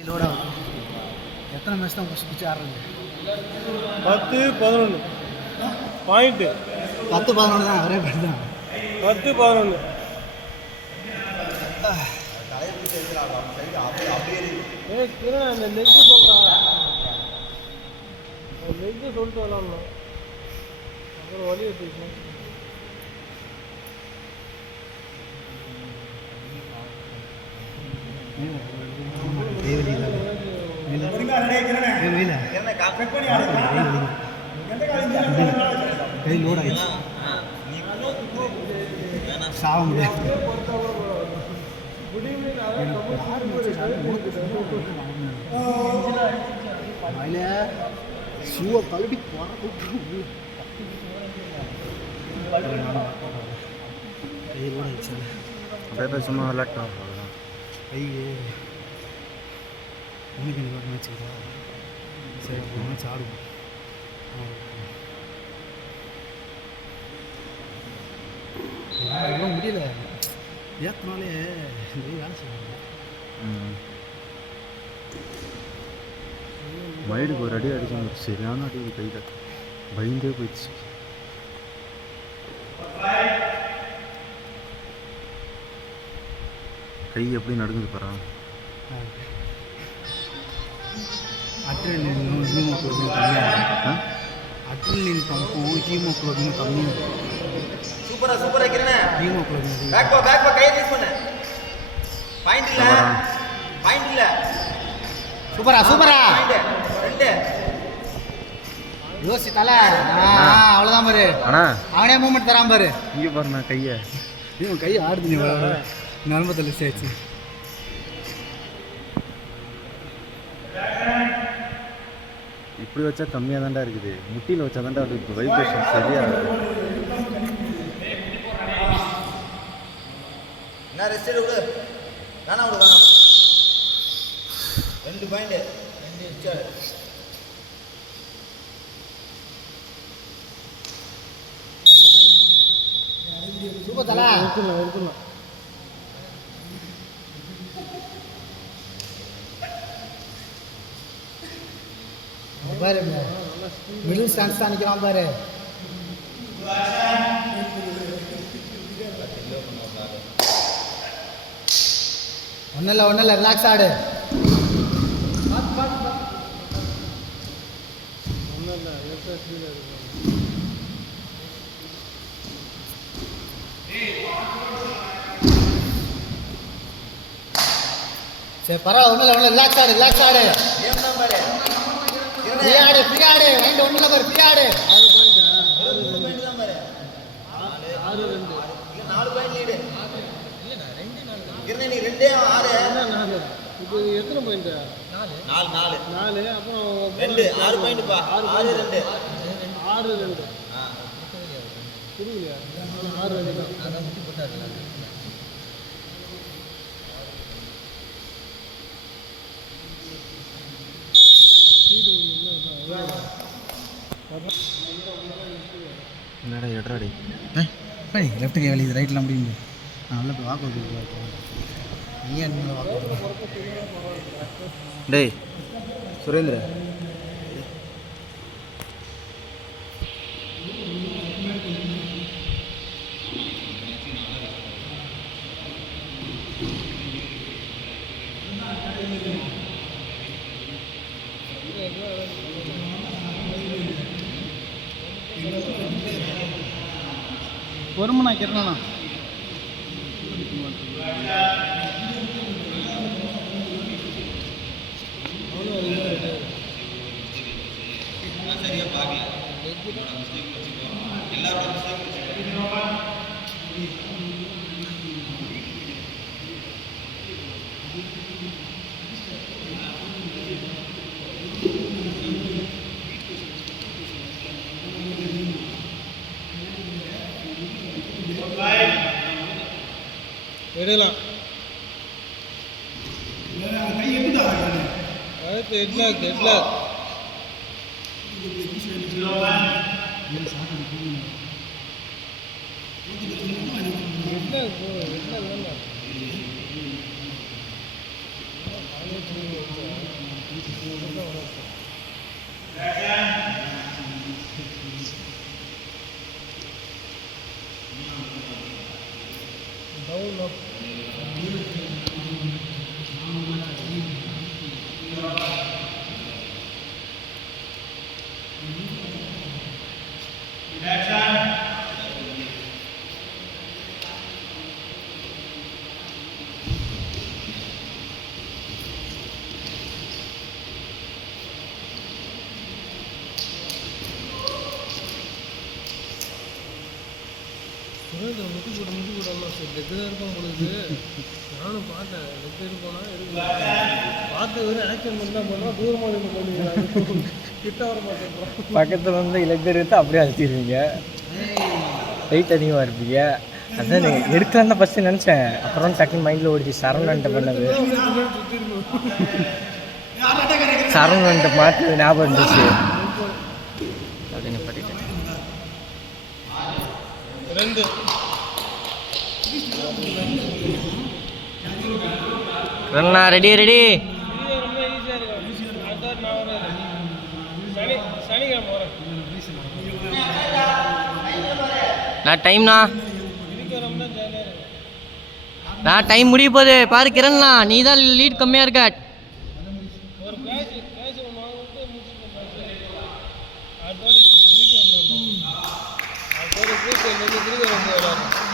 இதோட எத்தனை மேட்ச் தான் பிடிச்சி ஆடுறது? 10-11 பாயிண்ட்டு. 10-11 தான், ஒரே பேர் தான். 10-11 அந்த லெக்கு சொல்கிறான். லெக்கு சொல்லிட்டு விளாட்ணும், அப்புறம் வழி எடுத்துக்கணும். கை லோட் ஆயிடுச்சு, சாக முடியாது. ஷூவை கழுவி கை லோட் ஆயிடுச்சு. அப்படியே சும்மா விளாட்டோம். கை இன்னைக்கு ஒரு மேட்ச் இருக்கா? சரி, ஒரு மேட்ச் ஆடுவோம். எவ்வளோ முடியல, ஏற்றினாலே வேலை செய்வாங்க. மைடுக்கு ஒரு அடி அடிச்சாங்க, சரியான அடி கையில், பயந்தே போயிடுச்சு. கை எப்படி நடுங்குது பாரு. அட்ரினலின் ஹீமோகுளோபின் கம்மியாக, அட்ரினலின் பம்பும் ஹீமோகுளோபின் கம்மியாக. சூப்பரா சூப்பரா கிரணே, ஹீமோகுளோபின் பேக் போ கை ரிலீஸ் பண்ணு. பாயிண்ட் இல்ல சூப்பரா சூப்பரா பாயிண்ட் 2 யோசி தலை. அவ்வளோதான் பாரு, அண்ணா அவனே மூமெண்ட் தரான் பாரு. இங்கே பாருண்ணா கையை, இவன் கை ஆடுது, நரம்பு தள்ளி ஆயிடுச்சு. இப்படி வச்சா கம்மியாக தாண்டா இருக்குது, முட்டியில் வச்சா தாண்டா அது இப்போ வைப்ரேஷன் சரியாக இருக்குது. என்ன ரெஸ்ட் விடு, வேணாம் விடு, வேணாம். 2 பாயிண்ட் 2 இன்ச்சாடு. சூப்பர் தலை. இருக்கலாம் பாரு, மிடில் ஸ்டான்ஸ் தான் நிற்கிறான் பாரு. ஒன்றும் இல்லை ரிலாக்ஸ் ஆடு. சரி பரவாயில்ல, ஒன்றும் இல்லை ரிலாக்ஸ் ஆடு. கேம் தான் பாரு, ஃப்ரீ ஆடு மைண்ட், ஒன்றும் இல்லை பாரு, ஃப்ரீ ஆடு. 2 பாயிண்ட் தான் பாரு. 6-2 இல்ல 4 பாயிண்ட் லீடு. கிரணே நீ 2 6 இப்போ எத்தனை பாயிண்ட்டு? 4 அப்புறம் 2 6 பாயிண்ட் பா. 6-2 6-2 புரியலையா? 6-2 தான். அதான் முட்டி போட்டாருல. என்னடா எட்ராடி லெஃப்ட் கை வலி, ரைட்லாம் முடியுது. நல்லா போய் வாக்கு ஓட்டு. நீயே என்ன வாக்கு? டேய் சுரேந்திர, பொறுமண்ணா கிரணண்ணா. சரியா பார்க்கல, எல்லாரோட மிஸ்டேக் எடுக்கலாம். அடுத்து ஹெட்லாக் என்ன டவுன் அப் முட்டி போடலாம் சார் லெக்கு தான் இருக்கும் உங்களுக்கு. நானும் பார்த்தேன் லெக்கு இருக்கோன்னா இருக்கு பார்த்த வெறும் ஆக்ஷன் பண்ணி தான் பண்ணுவோம். தூரமாக இருந்து பண்ணுவீங்க, கிட்ட வர மாட்டேன். பக்கத்தில் வந்து லெக் எடுத்து அப்படியே அழுத்திடுவீங்க, வெயிட் அதிகமாக இருப்பீங்க. அதான் எடுக்கலாம் தான் ஃபஸ்ட்டு நினச்சேன், அப்புறம் டக்குன்னு மைண்டில் ஓடிச்சு சரவணன்ட்ட பண்ணது. சரவணன்ட்ட மாட்டினது ஞாபகம் இருந்துச்சு, அப்படின்னு பண்ணிட்டேன். ரண்ணா ரெடி ரெடி. ரொம்ப ஈஸியாக இருக்கும். அதான் நான் வரேன் சனிக்கிழமை வரேன். நான் டைம்ண்ணா, இருக்கிறோம்னா ஜாலியாக இருக்கும். நான் டைம் முடிய போகுது பாரு கிரண்ண்ணா, நீ தான் லீட் கம்மியாக இருக்க. ஒரு கேஷ் ஒன்று வாங்கிட்டு முடிச்சுட்டு அதோட திருப்பி வந்து அதோட திருப்பி வந்து விளாட்றோம்.